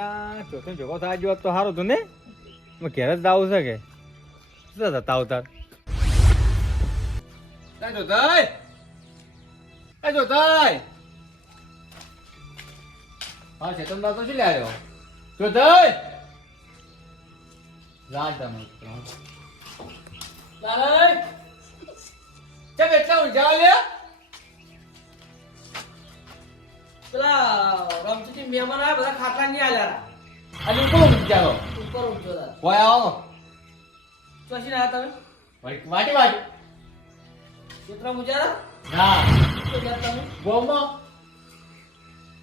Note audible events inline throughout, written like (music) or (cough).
અલ્યા ચોથે ભેગો થાય જો તો સારું ને? ઘેર જ આવું છે કે? શું તો રાજ પેલા રમતુજી મહેમાન આવ્યા બધા ખાટલા નહીં આલ્યા આજે ઉપર ઊંઝારો ઉપર ઊંચો હતા હોય આવો ચોસી ના તમે? વાટી વાટી વાટી. ચિત્ર મુજારા? ના. તમે? ગોમમાં.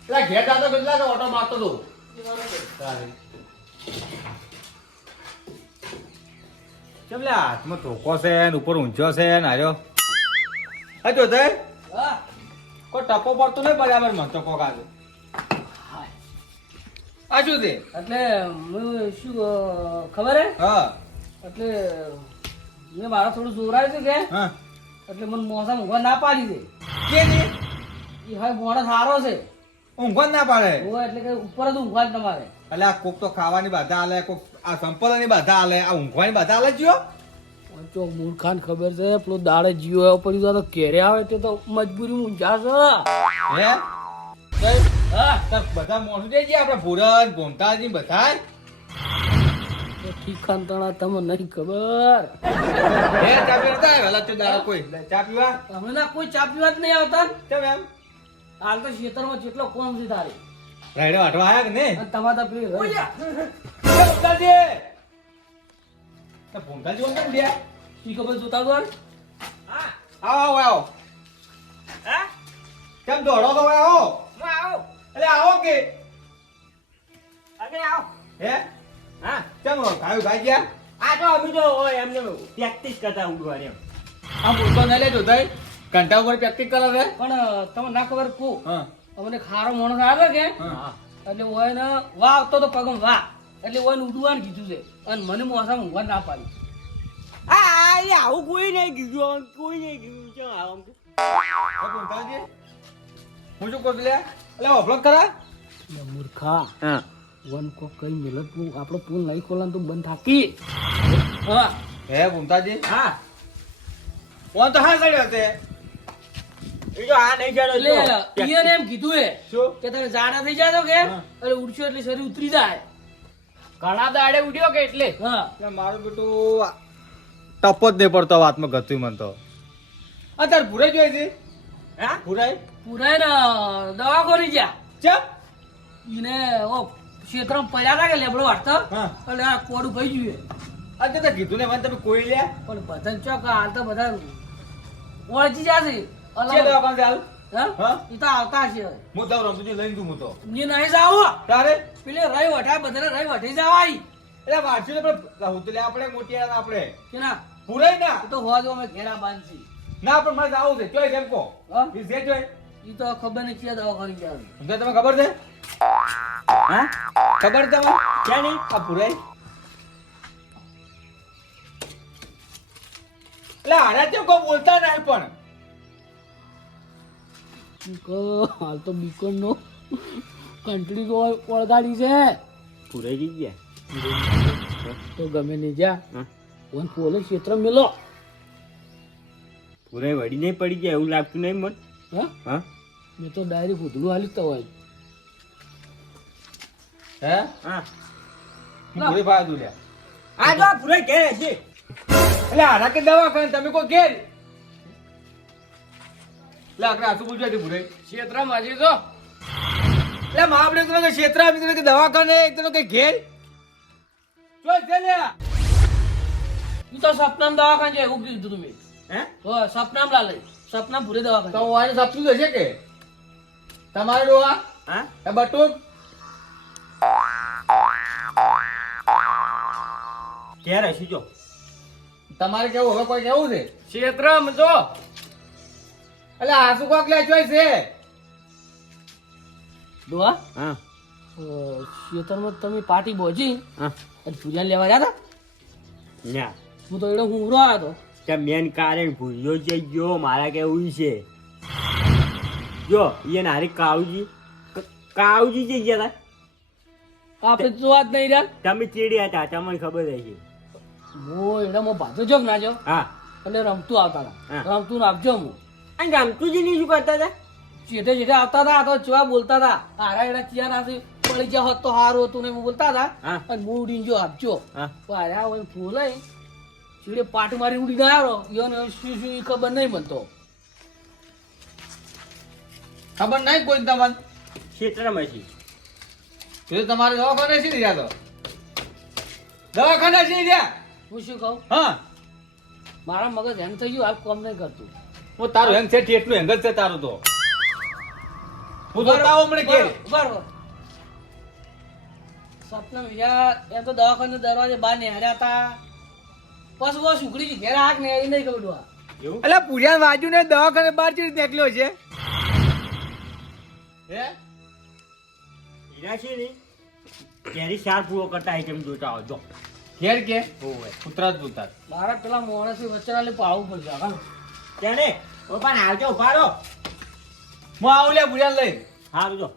પેલા ઘેર જાતો કેટલા ઓટો મારતો તો. એ બરોબર. ચાલે ચમ લે હાથમાં ધોકો છે ને ઉપર ઊંચો છે ને આર્યો હા જો તે. હા કોઈ ટપો પડતો નહીં બરાબર મને તો કોક આજે. આ શું છે? એટલે હું શું ખબર હે? હા. એટલે મેં મારા થોડું જોરાયું હતું કે હા. એટલે મને મોસમ ઊંઘવા ના પાડી દે. કે છે? એ હવે મોણસ સારો છે. ઊંઘવા જ ના પાડે. ઓ એટલે કે ઉપર જ ઊંઘવા જ તમારે એટલે આ કોક તો ખાવાની બાધા આલે કોક આ સંપલની બાધા આલે આ ઊંઘવાની બાધા આલે જ્યો. તો મૂર્ખાન ખબર છે પેલો દાડે જીવો આવ્યો પડ્યું તો ઘેરે આવે તે તો મજબૂરી હું છે. હે? તઈ હા તાર બધા મોણું જઈ ગયા આપણે ભૂરન ભોમતાજી બધા તો ઠીકાન તમને નહીં ખબર. હે ચા પીવા નતા તો દાડો કોઈ. ચા પીવા. તમે ના કોઈ ચા પીવા જ નહીં આવતા કેમ એમ? હાલ તો ખેતરમાં જેટલો કોમ છે તારે. રાયડો વાટવા આયા કે ને અને તમારે તો પેલી ભોમતાજી ભોમતાજી કોણ કેમ ગયા શી ખબર જોતા દો આવો આવો આવો કેમ દોડો તો હવે આવો એટલે આવો કે હે હા કેમ ગાયું ગાઈ ગયા આ તો અમે તો એમને પ્રેક્ટિસ કરતા ઉડવાની એમ આ બોલતો નહીં લેજો તઈ ઘંટા ઉપર પ્રેક્ટિસ કરે છે પણ તમે ના ખબર કુ અમને ખારો માણસ આવે કે એટલે હોય ને વાહ આવતો તો પગમ વાહ એટલે હોય ને ઉડવાનું કીધું છે અને મને મોસમ ઊંઘવા ના પાડી આ એ આવું કોઈ નહીં કીધું કોઈ નહીં કીધું છે આવું હે હું શું કહું લે એટલે ઓફલોડ કરા મૂર્ખા હા વન કો કઈ મિલતનું આપણો પુલ નહીં ખોલવાનું તો બંધ થાકી હા હે ભોમતાજી હા ફોન તો હા સડ્યો તે એ આ નહીં એટલે એમ કીધું એ શું કે તમે જાડા થઈ જાજો કે. એટલે ઉડશો એટલે શરીર ઉતરી જાય ઘણા દાડે ઉડ્યો કે એટલે હા એટલે મારું બેટું ટપ જ નહીં પડતો વાતમાં ગતું મન તો. આ તાર ભૂરાઈ જોઈ છે હા? ભૂરાઈ? પુરાય ને દવા કરી ગયા. ચમ? ઈને ઓ ક્ષેત્ર પડ્યા રાખે લેબડો વાળતો હા. એટલે આ કોડું ભાઈ ગયું આ તે તો કીધું ને મને તમે કોઈ લે? પણ બધા ચોક હાલ તો બધા ઓળખી જશે. છે દવાખાને ચાલ હા? હા? ઈ તો આવતા છે. હું તો રમતું લઈને તું હું તો. નહીં જાવ તારે? પેલે રહી વઠા બધાને રહી વઠી જવાય. એટલે વાંચ્યું ને પણ હુતલે આપણે મોટી આપણે. કે ના. ભૂરાઈ ના તો હોવા જો અમે ઘેરા બાંધશી ના પણ મારે આવું છે. ચોઈસ જેમ કો હા? ઈ જે ચોઈસ ઈ તો ખબર નહીં દવા કરી ગયા તમને તમે ખબર છે? હા? ખબર છે તમે ક્યાં નહીં? આ ભૂરાઈ એટલે આના કેમ કોઈ બોલતા નહીં પણ. બીકો હાલ તો બીકોન નો કંટ્રી તો ઓળગાડી છે. પૂરાઈ ગયા તો ગમે નહીં જા. ઓન પોલે ક્ષેત્ર મેલો. પૂરાઈ વળી નહીં પડી ગયા એવું લાગતું નહીં મન. હા? હા? મેં તો ડાયરેક્ટ ઉધડું હાલી તો હોય. હે? હા. હું ભૂરી દુલ્યા આ તો પૂરે ઘેર છે એટલે આના કે દવા કરે તમે કોઈ ઘેર. એટલે આપણે આસુ પૂછવા છે ભૂરાઈ ક્ષેત્રમાં હજી તો. એટલે મા આપણે તો ક્ષેત્ર આપી કે દવાખાને એક તો કે ઘેર. છે લ્યા તો સપનામ દવાખાને એવું કીધું તમે હે? હો સપનામ લાલે સપનામ પૂરે તો દવાખાને વાને સપનું હશે કે? તમારે ડોહા? હા? એ બટુક? ઘેર હશી જો? તમારે કેવું હવે કોઈ કેવું છે? ક્ષેત્રમ જો. એટલે આસુ કોક લે છે? દોવા હા. ક્ષેત્રમાં તમે પાર્ટી બોજી? હા. પૂજાને લેવા ગયા હતા? ના. હું તો એડો હું ઉરો આવ્યો હતો. ત્યાં મેન કારણ ભૂલ્યો છે. જો મારા કેવું છે? જો એ નારી કાળુજી. ક- કાળુજી જઈ ગયા આપણે તો વાત નહીં રહ્યા. તમે ચીડ્યા હતા તમને ખબર હશે. હું એડામાં ભાતો જોક ના જો હા. એટલે રમતું આવતા હતા. રમતું રાખજો હું. અને નહીં શું કરતા હતા? જેઠે જેઠે આવતા હતા આ તો ચેવા બોલતા હતા. આરા એડા ચિયા નાથી જા હોત તો સારું હતું ને હું બોલતા હતા. અને હું ઉડીને જો આપજો. હા. આ ફૂલાય ચીડે પાટ મારી ઉડીને આવ્યો. ઈયોને શું શું ખબર નહીં બનતો ખબર નહીં કોઈ તમને? ક્ષેત્રમાં છે. જો તમારે દવાખાને છે ને રહ્યા તો. દવાખાને છે રહ્યા હું શું કહું? હા. મારા મગજ હેંગ થઈ ગયું હાલ કોમ નહીં કરતું. હું તારું હેંગ છે એટલું હેંગ જ છે તારું તો. હું તો તાવ હમણાં કે. બરોબર સપના બીજા એમ તો દવાખાને દરવાજે બહાર નેહર્યા હતા. પછી બહુ સુખડી ઘેર હાક ને એ નહીં કહું એવું? એટલે પૂજાન વાજુ ને દવાખાને બહાર ચીજ નીકળ્યો છે. હે? હીરા છે ને? કેરી સાર પૂરો કરતા આઈટમ જોતા આવજો ઘેર કે? હોવે. ઉતરા જ ઉતાર મારા પેલા માણસ વચ્ચે પાવું પડશે હા ત્યારે ઓ પણ આવજો ઊભા રહો. હું આવું લે પૂજાન લઈ હા જો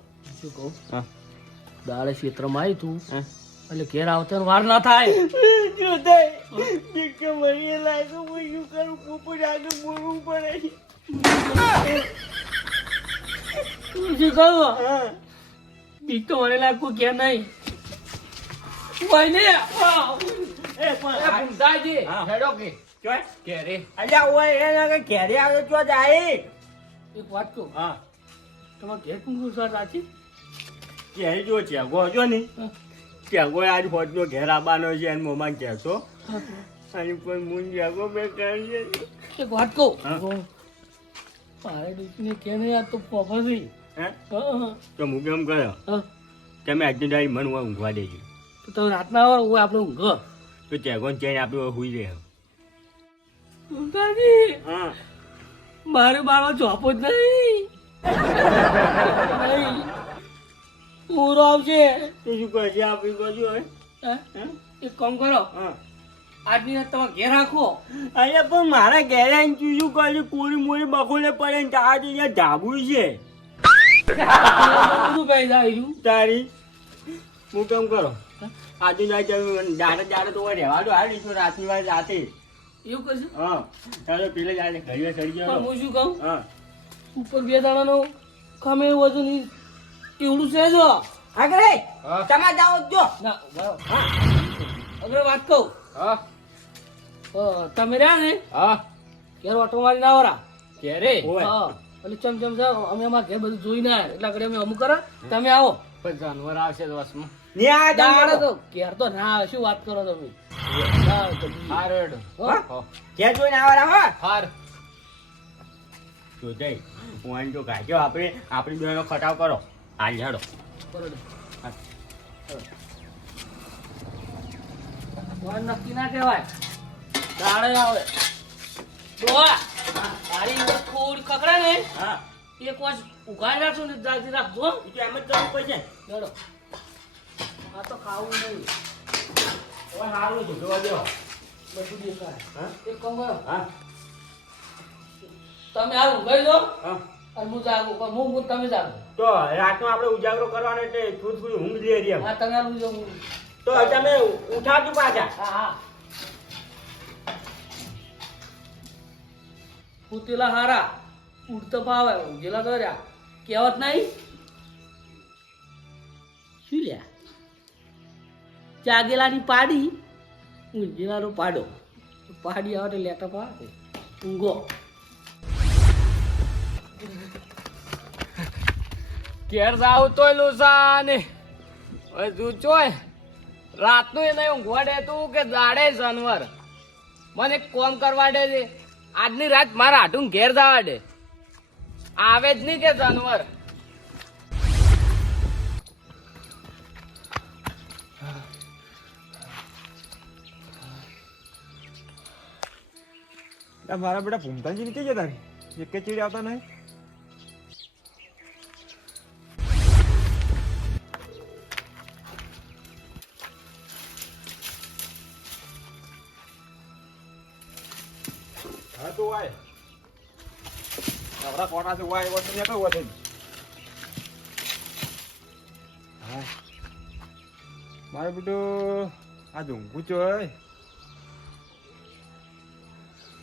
શું કહું? હા. દાડે ક્ષેત્રમાં આવી તું. એટલે ઘેર આવતા વાર ના થાય. જો તે કે મરી લાગે હું શું કરું? પોપટ આગળ બોલવું પડે. શું કહું બીક તો મને લાગતું કે નહીં. ભાઈ ને? એ પણ. હેડો કે. ચોય કે અલ્યા ઓય એ લાગે આવે તો જાય એક વાત કહું. હા. તમારે ઘેર કુંકુ સર સાચી ઘેર જો ચેગો જો ને ચેગો આજ હોટનો ઘેર આવવાનો છે અને મોમાં કહેતો અને પણ મું ચેગો બે કરીએ એક વાત કહું. મારે દીકરીને કે નહીં આ તો હા, તો હું કેમ કહ્યો તમે આજની ડાળી મન ઊંઘવા દેજો. તો તમે રાતના આવો હું આપણે ઊંઘો. તો ચેગોને ચેન આપ્યો હુઈ રહે ભૂમતાજી હા. મારે મારો ચોપો જ નહીં. (laughs) પૂરો આવશે. તો શું કહે છે? આપણી બાજુ હવે? એક કામ કરો. આજની રાત તમે ઘેર રાખો. અરે પણ મારા ઘેર આવીને તું શું કહે છે? કોરી મોરી બખોલે પડે ને તારા તો અહીંયા ધાબું છે. શું પૈસા આવ્યું તારી? હું કેમ કરો? આજે ના દાડે દાડે તો રહેવા દો. હાલ તો રાતની વાર રાતે. એવું કરશું? હા. ચાલો પેલે જાય ઘરે ચડી ગયો હું શું કહું? હા. ઉપર બે દાણાનો ખમે એવું એવડું છે જો. આગળ હા. તમે જાઓ જો. ના વાત કહું. હા. તમે રહ્યા ને? હા. ઘેર ઓટો મારી ના વરા ઘેરે? હા. એટલે ચમ ચમ છે અમે અમારા ઘેર બધું જોઈ ના એટલા આગળ અમે અમુક કરે. તમે આવો. પણ જાનવર આવશે તો વસમાં. ન્યા દાડે જાડે તો. ઘેર તો ના આવે. શું વાત કરો તમે? હાર. ઘેર જોઈને આવરા હો. હાર. તો હું જો ગાજો આપણે આપણી બેનો ખટાવ કરો. હા. વાત નક્કી ના કહેવાય. દાડે આવે. ડોહા તારી થોડી કકડા ને હા. એક વાર ઉઘાડી રાખજો ને જાજી રાખજો એમ જ કરવું પડશે. આ તો ખાવું નહીં. હવે સારું છે જોવા દો બધું દેખાય. હા? એક કરો હા. તમે હાલ ઊંઘાઈ દો હા. અને હું જાગું. પણ હું હું તમે જાગો. તો રાતનો આપણે ઉજાગરો કરવાનો એટલે થોડી થોડી ઊંઘ લઈએ રહી હા તો તમે ઉઠાવજો પાછા. હા હા. ઉતેલા હારા ઉડતો પાવે ઉજેલા દોર્યા કહેવત નહીં? શું લ્યા? જાગેલાની પાડી ઊંઘેલાનો પાડો. પાડી આવે લેટો પાવે ઊંઘો. ઘેર જાવ તોય લોસા ને હવે તું ચોય, રાતનું એ નહીં ઊંઘવા તું કે દાડે જાનવર મને કોમ કરવા દે છે આજની રાત મારા હાટું ઘેર જવા દે. આવે જ નહીં કે જાનવર મારા બેટા ભૂમતાજી નીકળી જતા એક ચીડી આવતા નહીં? હા તો નવરા કોટા છે વાય વસ્તુ ને કઈ વસે હા. મારે બેટું આ ઊંઘું છો હોય.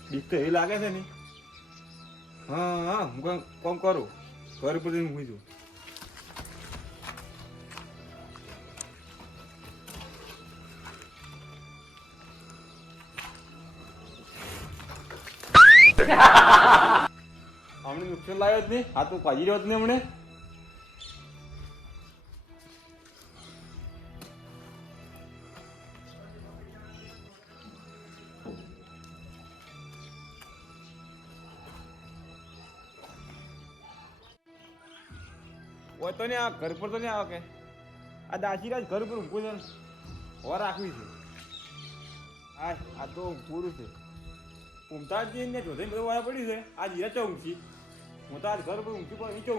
બીક તો એવી લાગે છે ને. હા હા, હું કોમ કરું. ઘર ઉપર જઈને ઊંઘી છું. હમણે લાવ્યો જ નહીં. તો પાજી રહ્યો જ નહીં હમણે ઓય તો નહીં આ ઘર પર તો નહીં આવે કે. આ દાસીરાજ ઘર પર ઊંઘું છે ને. હોર રાખવી છે. આ આ તો પૂરું છે. ઉમતાજી ને જોધે બધું વાળા પડ્યું છે. આ જીરા ચોંગ ઊંઘી હું તો આજ ઘર પર ઊંઘી પણ નીચે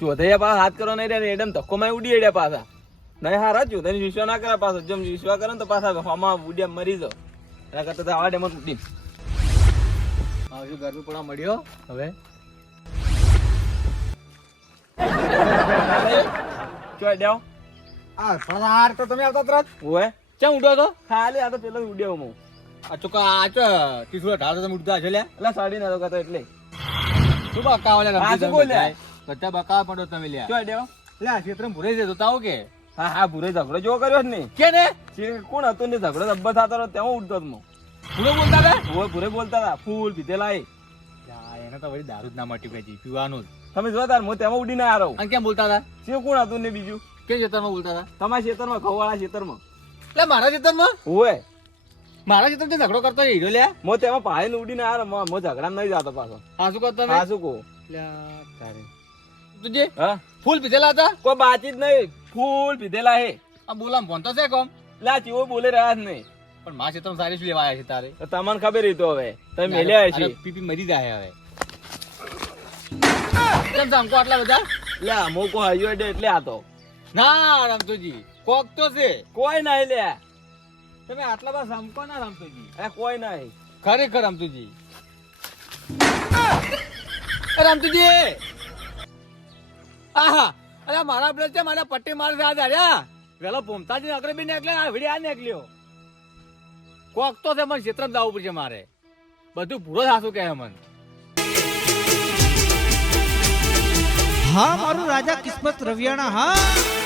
ચોથૈયા પાસે હાથ કરો નહીં રહ્યા એડમ ધક્કો માં ઉડી એડ્યા પાછા. નહીં હારા ચોથાની વિશ્વા ના કરે પાછો. જેમ વિશ્વા કરે ને તો પાછા હવામાં ઉડ્યા મરી જાવ એના કરતા તો આવા ડેમાં તૂટી આવશું ગરમી પડા મળ્યો? હવે? ચોય દેવ આ પણ હાર તો તમે આવતા તરત? ઓય ચમ ઉડ્યો તો? ખાલી આ તો પેલો ઉડ્યો હું. આ ચોકા આ ચો તીસરો ઢાળ તમે ઉડતા હશો લ્યા. એટલે સાડી ના તો એટલે. શું બકાવા લ્યા આ શું બોલ્યા? બધા? બકાવા પડો તમે લ્યા. ચોય દેવ લ્યા ક્ષેત્રમાં ભૂરાઈ જતો તાવ કે? હા હા ભૂરે ઝઘડો જેવો કર્યો જ નહીં. કે ને? કોણ હતું ને ઝઘડો ડબ્બા થતો હતો તેમાં ઉડતો હતો બોલતા હતા? ઓય ભૂરે બોલતા હતા. ફૂલ પીધેલા એ. એને તો વળી દારૂ જ ના મટી ગઈ પીવાનું જ. તમે જો તાર હું તેમાં ઉડીને આ રહું. અને કેમ બોલતા હતા? સિંહ કોણ હતું ને બીજું? કેમ ખેતરમાં બોલતા હતા? તમારા ખેતરમાં ઘઉવાળા ખેતરમાં એટલે મારા ખેતરમાં ઓય મારા ચિત્ર ઝઘડો કરતો હીરો લ્યા. મો તેમાં પાણીને ઉડીને આ મો મો ઝઘડા નહીં જાતો પાછો. હા શું કરતો હા શું કહું? લ્યા તારે. તુજે હા? ફૂલ પીધેલા હતા? કોઈ બાચી જ નહીં. ફૂલ પીધેલા હે. આ બોલામ ભણતો છે કોમ? લા ચીવો બોલે રહ્યા જ નહીં. પણ મારા ખેતરમાં સારી શું લેવા આવ્યા છે તારે. તો તમને ખબર હતી તો હવે. તમે મેલ્યા છે પીપી મરી જાય હવે. કેમ સામકો આટલા બધા? લ્યા મોકો હૈયો એટલે એટલે આ તો. ના રામતોજી કોક તો છે. કોઈ નહીં લે તમે આટલા બધા સામકો ના રમતુજી અરે કોઈ નહીં. ખરેખર રમતુજી એ. આહા અરે મારા બ્રજ છે મારા પટ્ટી માર છે આ દાડ્યા પેલો ભૂમતાજી અગ્રે બી નીકળે આ વિડી આ નીકળ્યો. કોક તો છે મને ક્ષેત્રમાં દાવું પડશે મારે. બધું પૂરો સાસુ કહે મને. હા મારું રાજા કિસ્મત રવિયાણા હા.